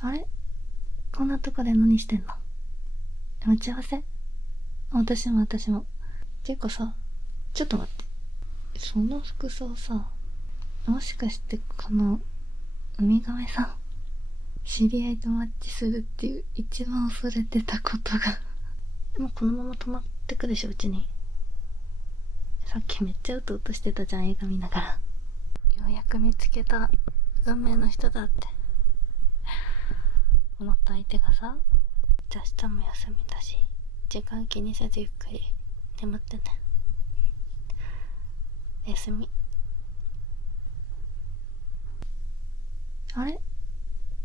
あれ、こんなとこで何してんの？待ち合わせ？私も。てかさ、ちょっと待って。その服装さ、もしかしてこのウミガメさん、知り合いとマッチするっていう一番恐れてたことがもうこのまま泊まってくでしょ、うちに。さっきめっちゃうとうとしてたじゃん、映画見ながら。ようやく見つけた運命の人だって思った相手がさ、じゃあ明日も休みだし、時間気にせずゆっくり眠ってね。おやすみ。あれ、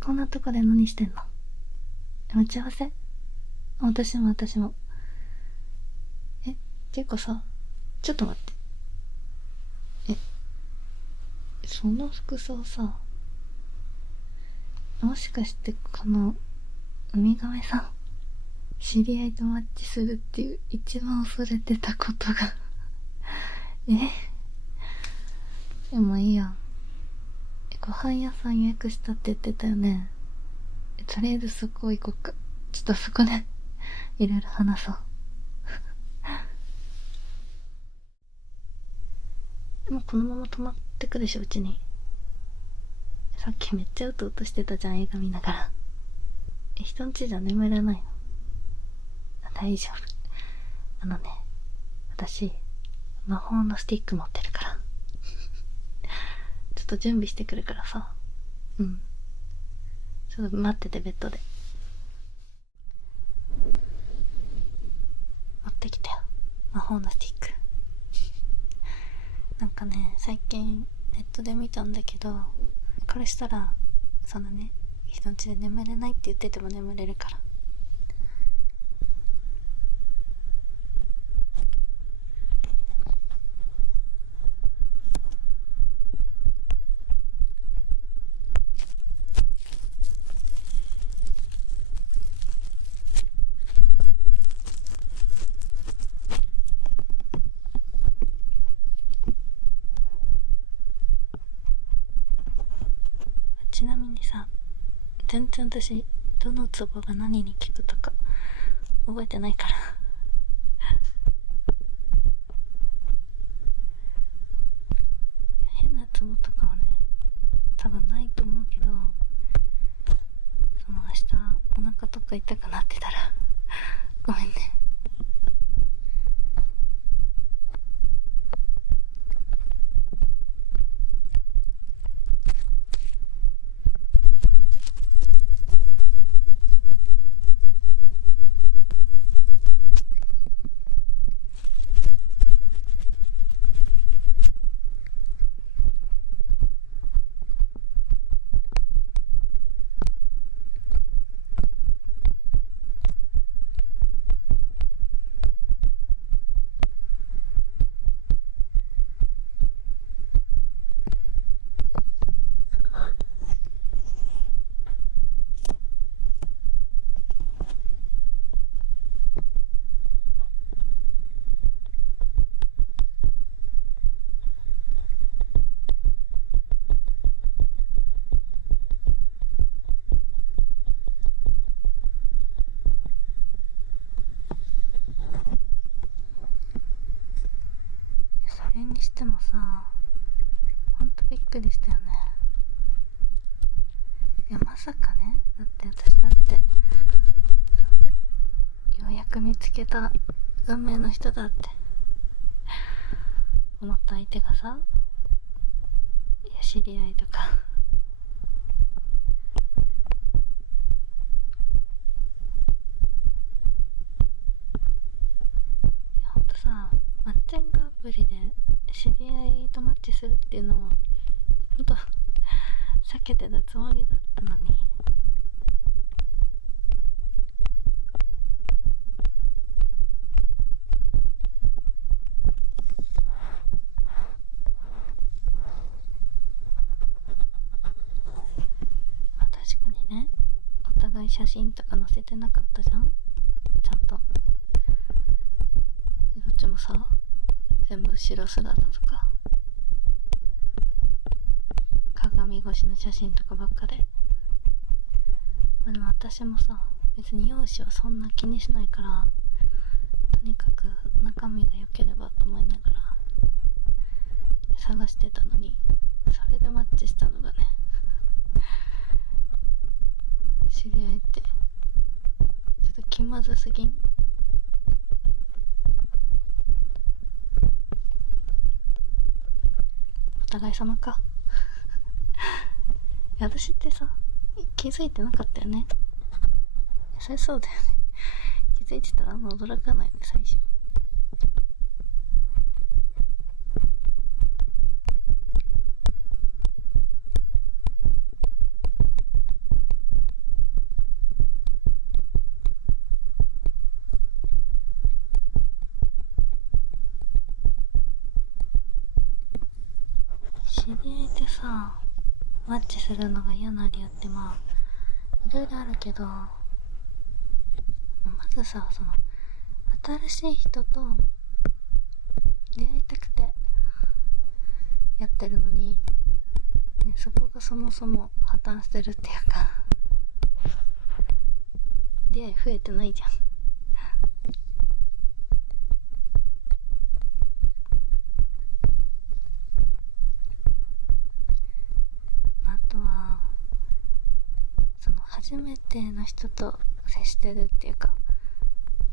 こんなとこで何してんの？待ち合わせ？私も。てかさ、ちょっと待って。その服装さ、もしかしてこのウミガメさん、知り合いとマッチするっていう一番恐れてたことがでもいいや。ご飯屋さん予約したって言ってたよね。とりあえずそこ行こっか。ちょっとそこでいろいろ話そう。もうこのまま泊まってくでしょ、うちに。さっきめっちゃうとうとしてたじゃん、映画見ながら。人ん家じゃ眠れないの？大丈夫。私魔法のスティック持ってるからちょっと準備してくるからさ。ちょっと待ってて、ベッドで。持ってきたよ、魔法のスティック。なんかね、最近ネットで見たんだけど、これしたらそんなね、人ん家で眠れないって言ってても眠れるから。ちなみにさ、全然私どのツボが何に効くとか覚えてないから変なツボとかはね、多分ないと思うけど、その明日お腹とか痛くなってたらごめんね。それにしてもさ、ほんとびっくりしたよね。いや、まさかね。私だってようやく見つけた運命の人だって思った相手がさ、いや、知り合いとかほんとさ、マッチングアプリで知り合いとマッチするっていうのはほんと避けてたつもりだったのに。まあ確かにね、お互い写真とか載せてなかったじゃん、ちゃんと。どっちもさ、全部後ろ姿とか鏡越しの写真とかばっかで、でも私もさ、別に容姿はそんな気にしないから、とにかく中身が良ければと思いながら探してたのに、それでマッチしたのがね、知り合いってちょっと気まずすぎん？お互い様か。私ってさ、気づいてなかったよね。そりゃそうだよね。気づいてたらあんま驚かないよね、最初。知り合いってさ、マッチするのが嫌な理由ってまあいろいろあるけど、まずさ、その新しい人と出会いたくてやってるのに、ね、そこがそもそも破綻してるっていうか、出会い増えてないじゃん。あとはその初めての人と接してるっていうか、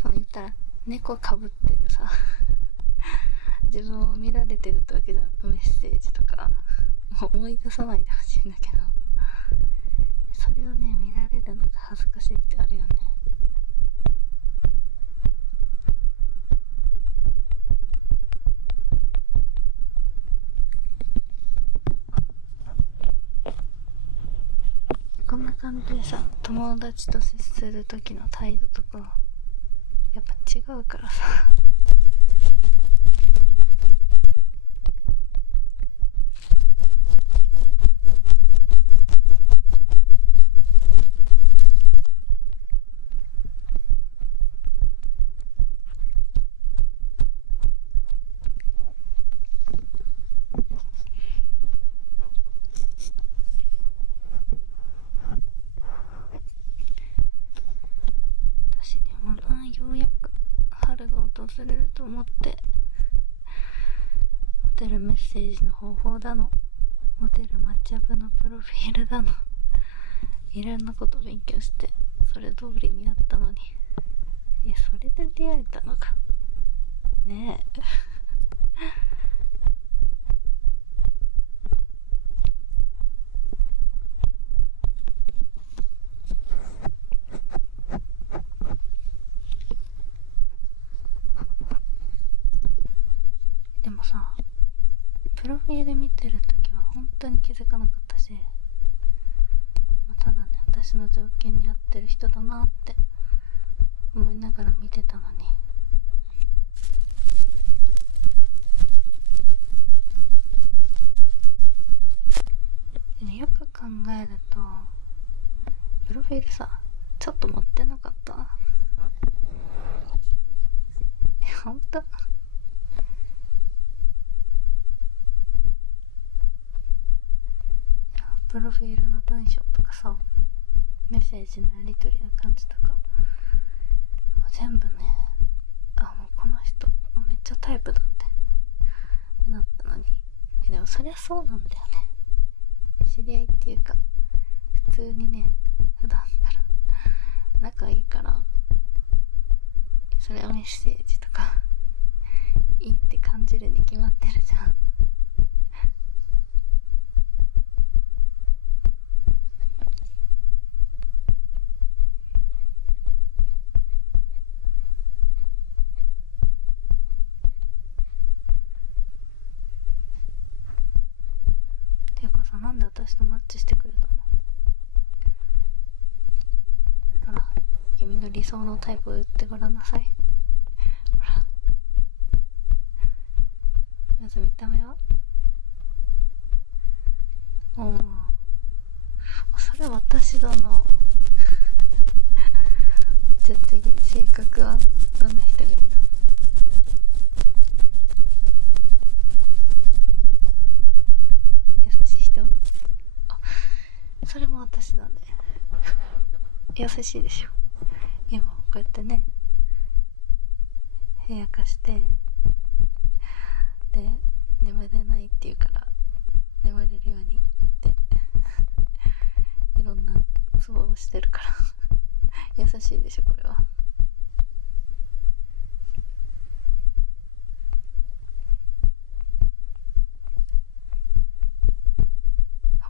その言ったら猫かぶってるさ自分を見られてるってわけじゃん。メッセージとかもう思い出さないでほしいんだけど、それをね見られるのが恥ずかしいってあるよね。こんな感じでさ、友達と接する時の態度とかやっぱ違うからさ。私にもな、ようやく春が訪れると思ってモテるメッセージの方法だの、モテるマッチアップのプロフィールだの、いろんなこと勉強してそれ通りになったのに、それで出会えたのかねえでもさ、プロフィール見てるときは本当に気づかなかったし、ただね、私の条件に合ってる人だなって思いながら見てたのに、でね、よく考えるとプロフィールさ、ちょっと持ってなかった？ほんと？プロフィールの文章とかさ、メッセージのやり取りの感じとか全部ね、もうこの人めっちゃタイプだってなったのに、でもそりゃそうなんだよね。知り合いっていうか普通にね、普段から仲いいから、それはメッセージとかいいって感じるに決まってるじゃん。ていうかさ、なんで私とマッチしてくれたの？ほら、君の理想のタイプを言ってごらんなさい。ほら、まず見た目は？それ私だな。じゃあ次、性格はどんな人がいいの？優しい人？それも私だね。優しいでしょ。今こうやってね部屋貸してで眠れないって言うから眠れるようにっていろんなツボをしてるから優しいでしょこれは。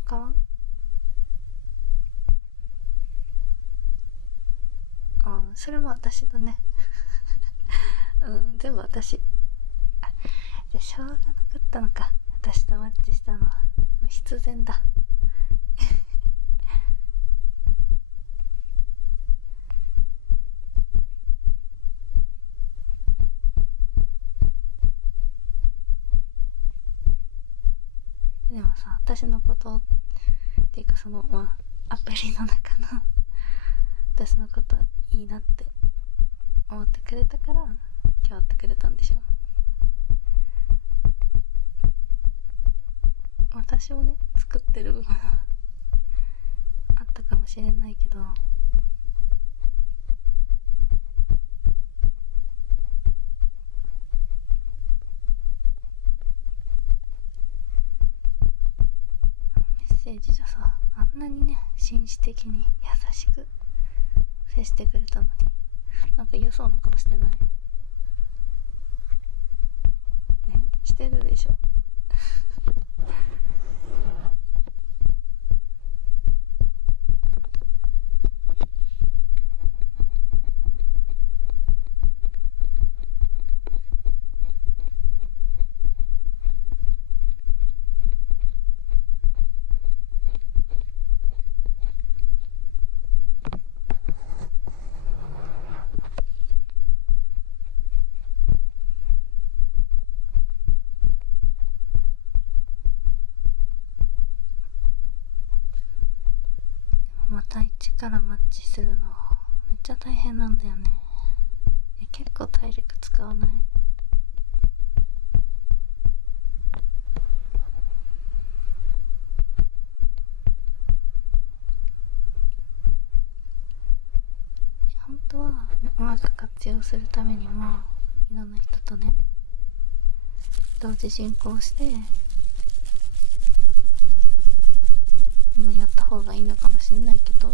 他はそれも私だね全部私。じゃあしょうがなかったのか、私とマッチしたのは。もう必然だでもさ、私のことっていうかアプリの中の私のこといいなって思ってくれたから今日会ってくれたんでしょ。私をね作ってる部分はあったかもしれないけど、メッセージじゃさ、あんなにね紳士的に優しく接してくれたのに、なんか嫌そうな顔してない？してるでしょまた一からマッチするのめっちゃ大変なんだよね。結構体力使わない？本当はうまく活用するためにもいろんな人とね同時進行してやった方がいいのかもしれないけど、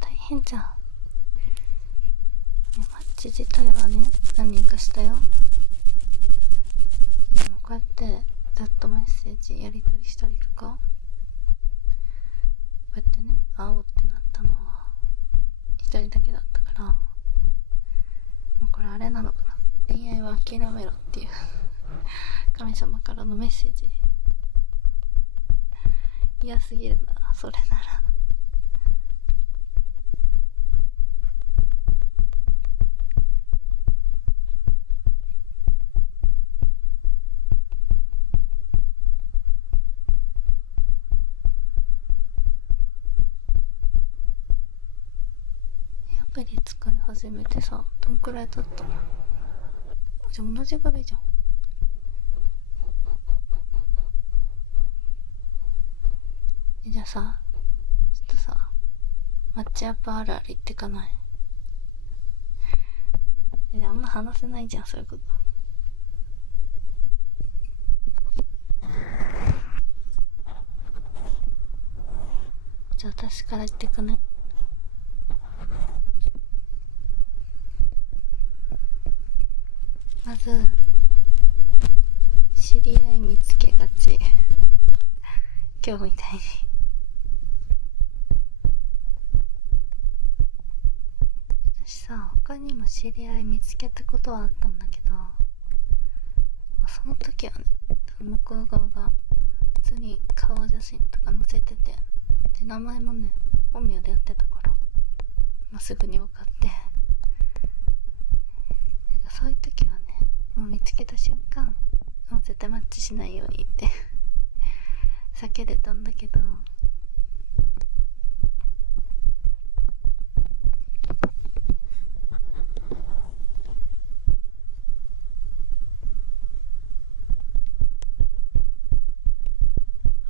大変じゃん。マッチ自体はね何人かしたよ。でもこうやってずっとメッセージやり取りしたりとか、こうやってね会おうってなったのは一人だけだったから、もうこれあれなのかな、恋愛は諦めろっていう神様からのメッセージ。嫌すぎるなそれなら。アプリ使い始めてさどんくらい経ったの？じゃあ同じぐらいじゃん。じゃあさ、ちょっとさマッチアップあるある言ってかない？あんま話せないじゃんそういうこと。じゃあ私から言ってくね。まず知り合い見つけがち今日みたいに。私さ他にも知り合い見つけたことはあったんだけど、その時はね向こう側が普通に顔写真とか載せてて、で名前もね本名でやってたから、すぐに分かって、そういう時はねもう見つけた瞬間もう絶対マッチしないようにって避けれたんだけど、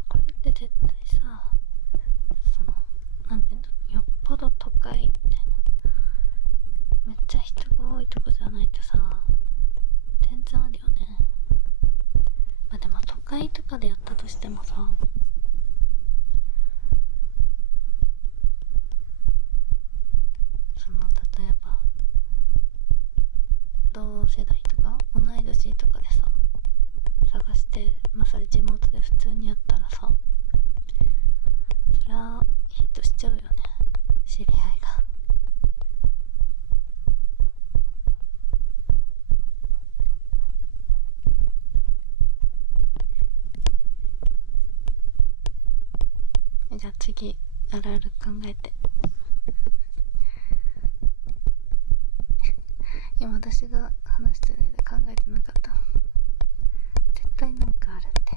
これって絶対さ、なんていうんだろう、よっぽど都会同世代とか同い年とかでさ探して、それ地元で普通にやったらさ、そりゃヒットしちゃうよね、知り合いが。じゃあ次あるある考えて。今私が話してる間考えてなかった。絶対なんかあるって。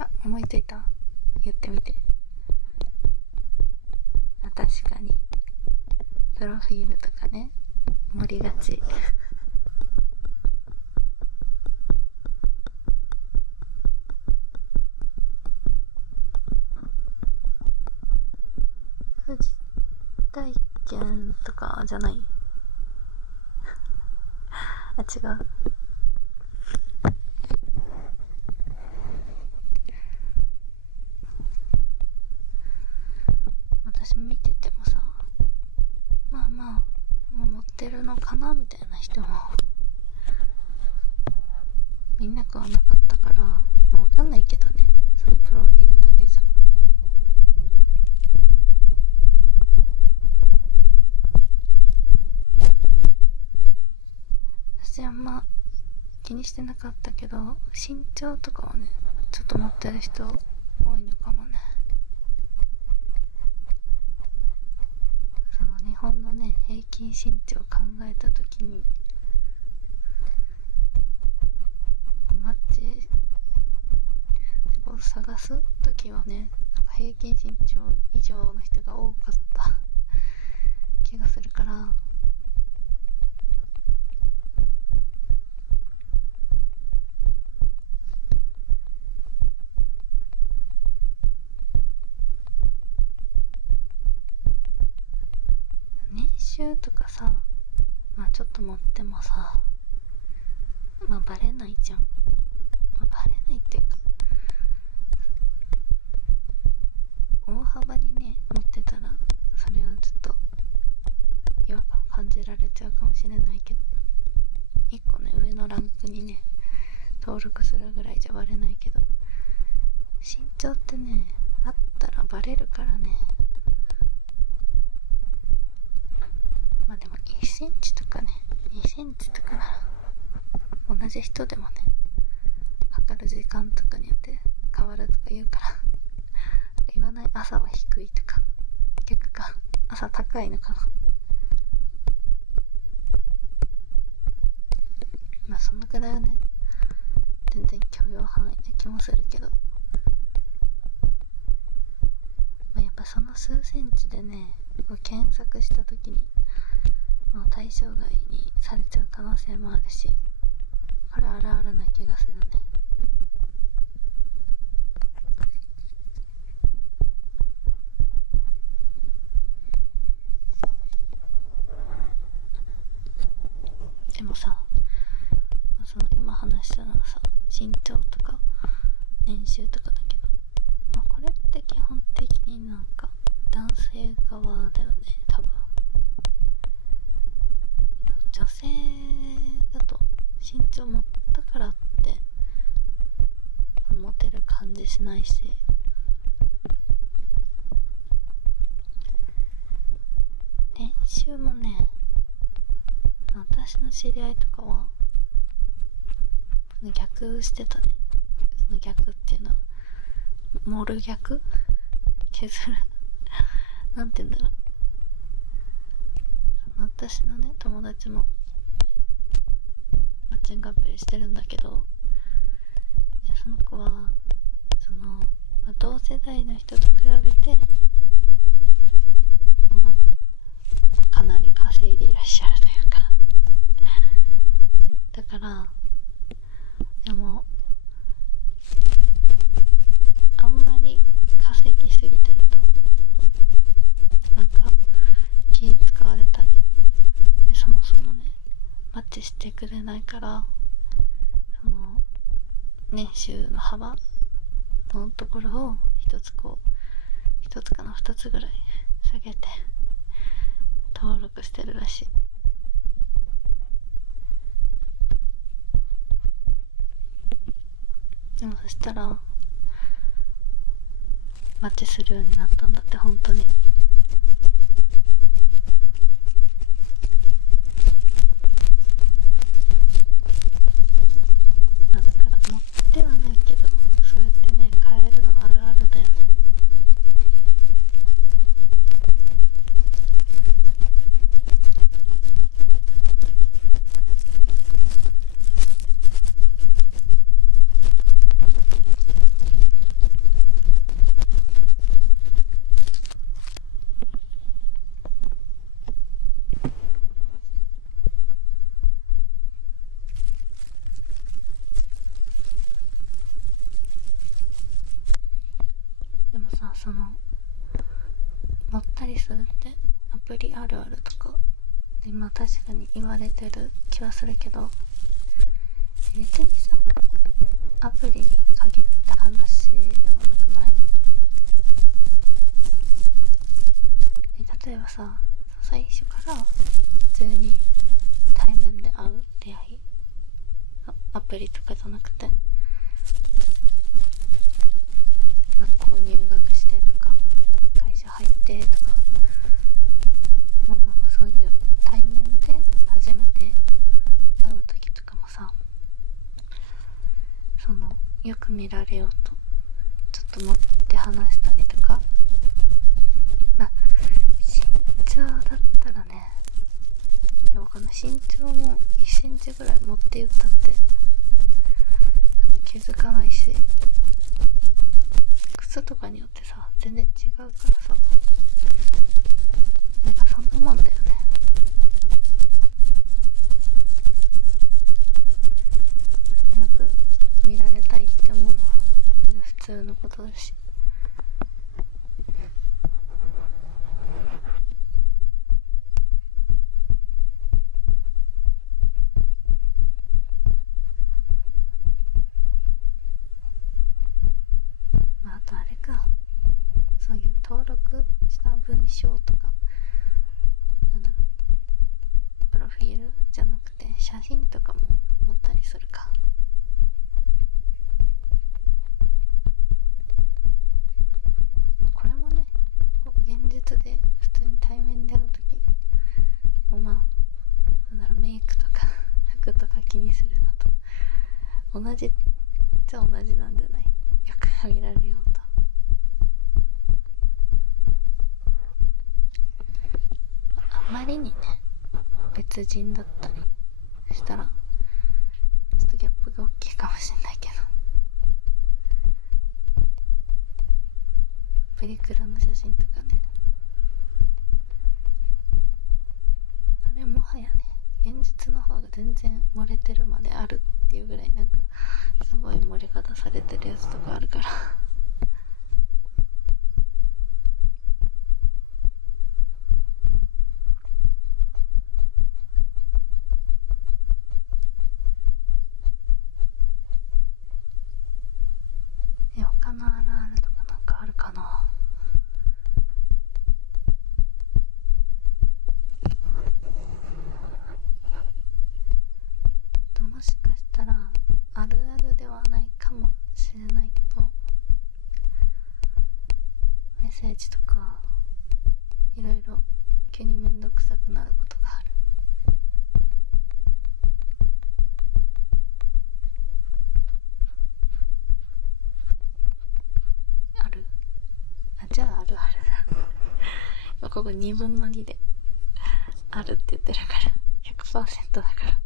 あ、思いついた？言ってみて。確かにプロフィールとかね、盛りがち。富士体験とかじゃない？あ、違う。私見ててもさ、まあもう持ってるのかなみたいな人もいなくはなかったから、わかんないけどね、そのプロフィールだけじゃ。私あんま気にしてなかったけど、身長とかはね、ちょっと持ってる人多いのかもね。その日本のね、平均身長を考えたときに、マッチを探すときはね、なんか平均身長以上の人が多かった気がするから、年収とかさ、ちょっと持ってもさ、バレないじゃん。バレないっていうか、大幅にね持ってたら、それはちょっと違和感感じられちゃうかもしれないけど、一個ね上のランクにね登録するぐらいじゃバレないけど、身長ってねあったらバレるからね。でも1センチとかね、2センチとかなら同じ人でもね、測る時間とかによって変わるとか言うから言わない。朝は低いとか、逆か、朝高いのかな。そのくらいはね全然許容範囲な気もするけど、やっぱその数センチでね検索した時に対象外にされちゃう可能性もあるし、これあるあるな気がするね。でもさ、その今話したのはさ、身長とか年収とかだけど、これって基本的になんか男性側だよね、多分。女性だと身長持ったからってモテる感じしないし、年収もね、私の知り合いとかは逆してたね。その逆っていうのは盛る逆、削るなんて言うんだろう。私のね友達もマッチングアプリしてるんだけど、その子はその、同世代の人と比べてかなり稼いでいらっしゃるというかだからでもあんまり稼ぎすぎてるとくれないから、その年収の幅のところを一つかな二つぐらい下げて登録してるらしい。でもそしたらマッチするようになったんだって。本当にだから乗ってはないけど、そうやってね変えるのあるあるだよね。でもさ、その乗ったりするってアプリあるあるとかで、まあ確かに言われてる気はするけど、別にさアプリに限った話でもなくない？例えばさ、最初から普通に対面で会う出会い、アプリとかじゃなくて学校入学してとか会社入ってとか、まあなんかそういう対面で初めて会う時とかもさ、そのよく見られようとちょっと持って話したりとか、まあ身長だったらね、いやわかんない、身長も1センチぐらい持って言ったって気づかないし、靴とかによってさ全然違うからさ、なんかそんなもんだよね。よく見られたいって思うのはみんな普通のことだし。まあ、あとあれか、そういう登録した文章とか、なんだろう、プロフィールじゃなくて写真とかも持ったりするか。これもね、現実で普通に対面で会うときも、まあなんだろう、メイクとか服とか気にするのと同じっちゃ同じなんじゃない？よく見られようと。あまりにね別人だったりしたらちょっとギャップが大きいかもしれないけど、プリクラの写真とかね、あれもはやね現実の方が全然漏れてるまであるっていうぐらい、なんかすごい漏れ方されてるやつとかあるから他のあるあるとかなんかあるかな。もしかしたらあるあるではないかもしれないけど、メッセージとかいろいろ急にめんどくさくなることがある。ある？あ、じゃああるあるだここ2分の2であるって言ってるから 100% だから。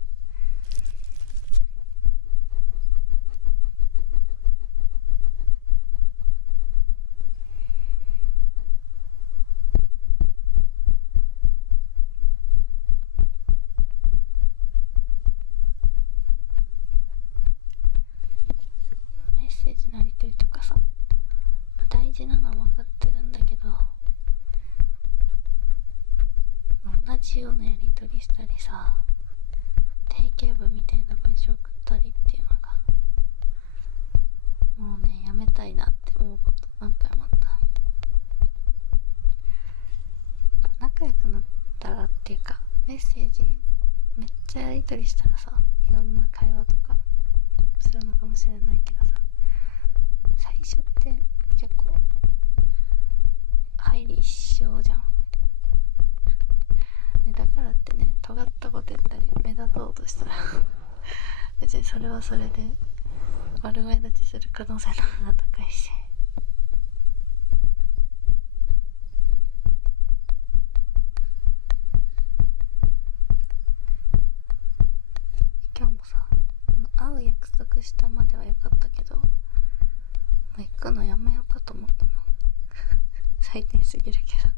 メッセージのやり取りとかさ、大事なのは分かってるんだけど、同じようなやり取りしたりさ、丁定型文みたいな文章を送ったりっていうのがもうねやめたいなって思うこと何回もあった。仲良くなったらっていうかメッセージめっちゃやり取りしたらさ、いろんな会話とかするのかもしれないけどさ、最初って結構入り一緒じゃん。だからってね、尖ったこと言ったり目立とうとしたら別にそれはそれで悪目立ちする可能性の方が高いし、今日もさ、会う約束したまでは良かったけど、もう行くのやめようかと思ったもん最低すぎるけど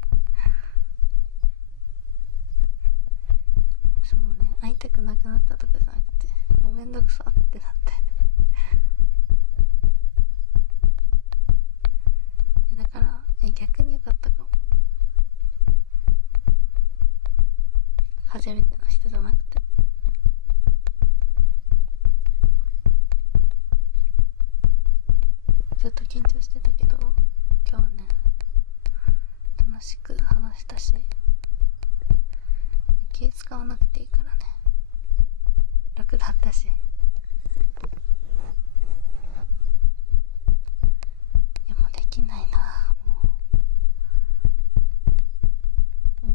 そのね、会いたくなくなったとかじゃなくて、もうめんどくさってなってだから逆に良かったかも。初めての人じゃなくて。ずっと緊張してたけど、今日はね楽しく話したし、気使わなくていいからね、楽だったし。いやもうできないな、も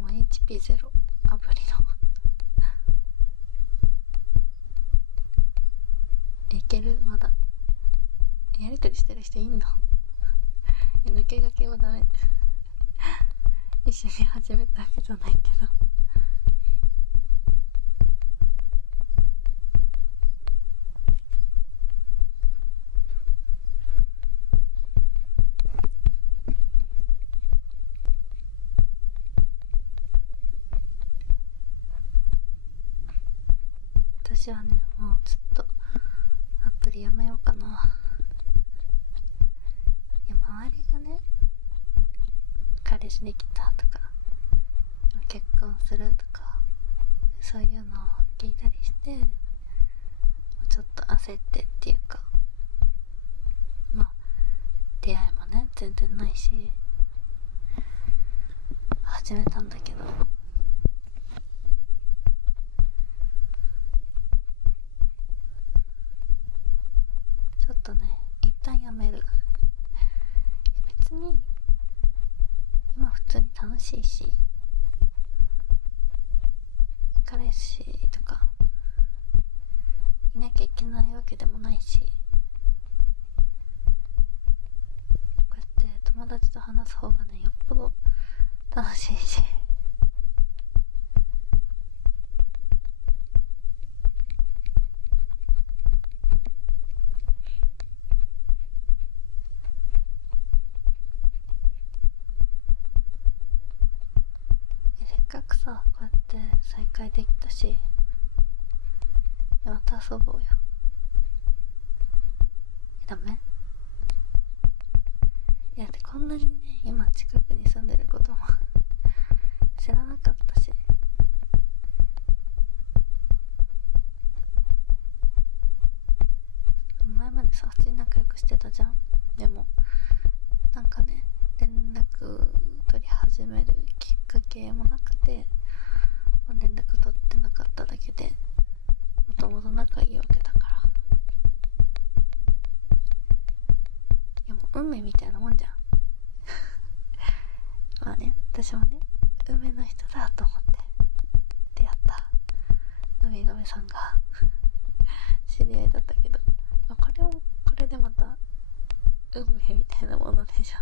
う HP0 アプリのいける？まだやりとりしてる人いんの？抜け駆けはダメ一緒に始めたわけじゃないけど。私はね、もうずっとアプリやめようかな。いや、周りがね、彼氏できたとか結婚するとかそういうのを聞いたりして、ちょっと焦ってっていうか、まあ出会いもね全然ないし始めたんだけど、ちょっとね一旦やめる。別に今普通に楽しいし、彼氏とかいなきゃいけないわけでもないし、こうやって友達と話す方がねよっぽど楽しいし、せっかくさこうやって再会できたし、また遊ぼうよ。ダメ？いやだってこんなにね今近くに住んでることも知らなかったし、前までさ普通に仲良くしてたじゃん。でもなんかね連絡取り始めるきっかけもなくて、連絡取ってなかっただけでもともと仲いいわけだから、いやもう運命みたいなもんじゃんまあね、私もね運命の人だと思って出会ったウミガメさんが知り合いだったけど、これもこれでまた運命みたいなものでしょ。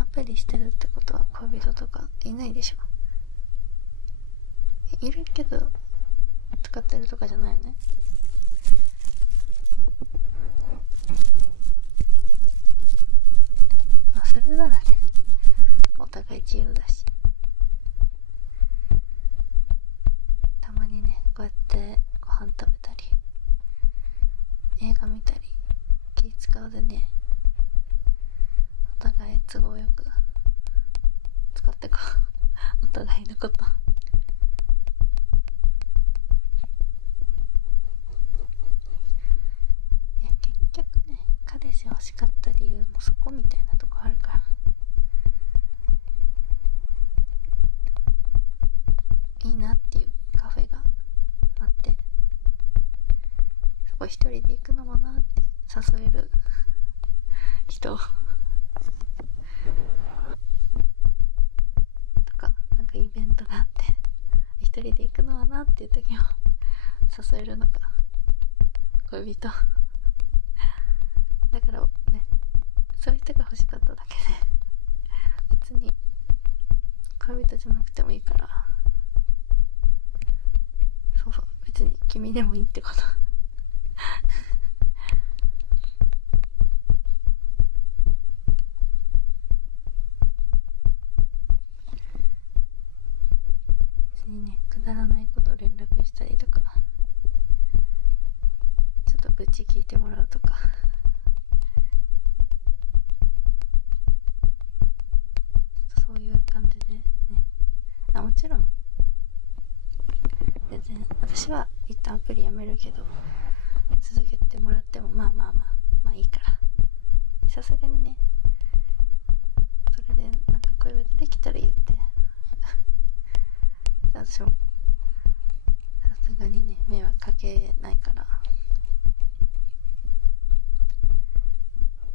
アプリしてるってことは恋人とかいないでしょ。いるけど使ってるとかじゃないね。それならねお互い自由だし、たまにねこうやってご飯食べたり映画見たり気使うでねってこうお互いのこと。いや結局ね、彼氏欲しかった理由もそこみたいなとこあるから、いいなっていうカフェがあって、そこ一人で行くのもなって誘える人とか、なんかイベントがあって一人で行くのはなっていう時も誘えるのが恋人だからね、そういう人が欲しかっただけで別に恋人じゃなくてもいいから、そうそう、別に君でもいいってこと別にね、くだらないこと連絡したりとか、ちょっと愚痴聞いてもらうとか、そういう感じでね、もちろん全然私は一旦アプリやめるけど、続けてもらってもまあいいから、さすがにね、それでなんか恋人できたら言って私もさすがにね、迷惑かけないから、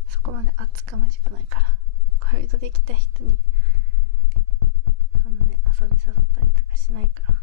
そこまで厚かましくないから、恋人できた人にそのね、遊び誘ったりとかしないから。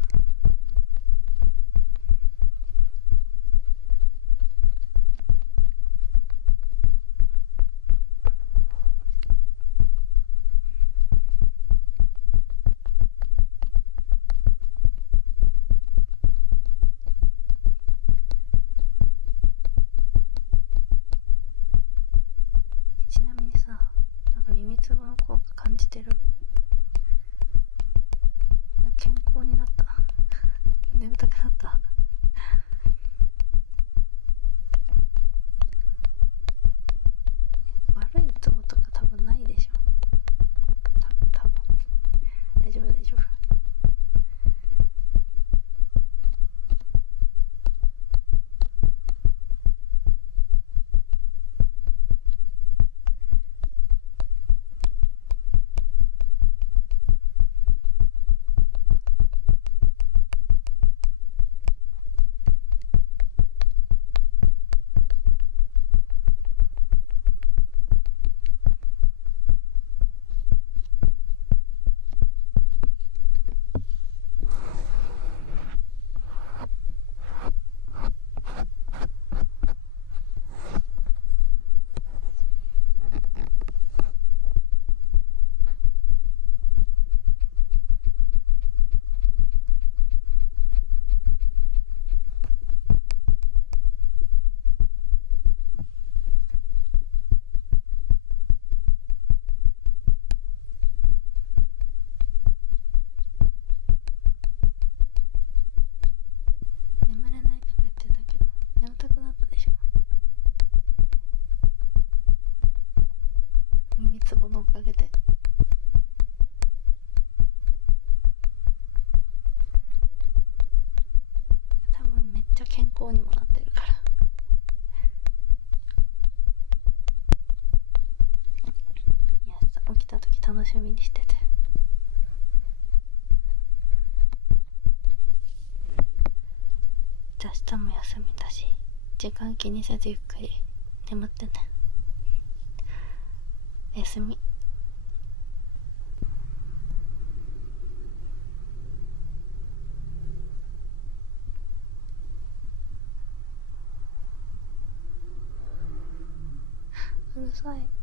ちなみにさ、なんか耳つぼの効果感じてる？健康になった眠たくなった？悪いツボとか多分ないでしょ。多分大丈夫大丈夫。眠れないとか言ってたけど、眠たくなったでしょ。耳つぼのおかげで。多分めっちゃ健康にもなってるから。いやさ、起きた時楽しみにしてて。じゃあ明日も休みだし、時間気にせずゆっくり眠ってね。おやすみ。うるさい。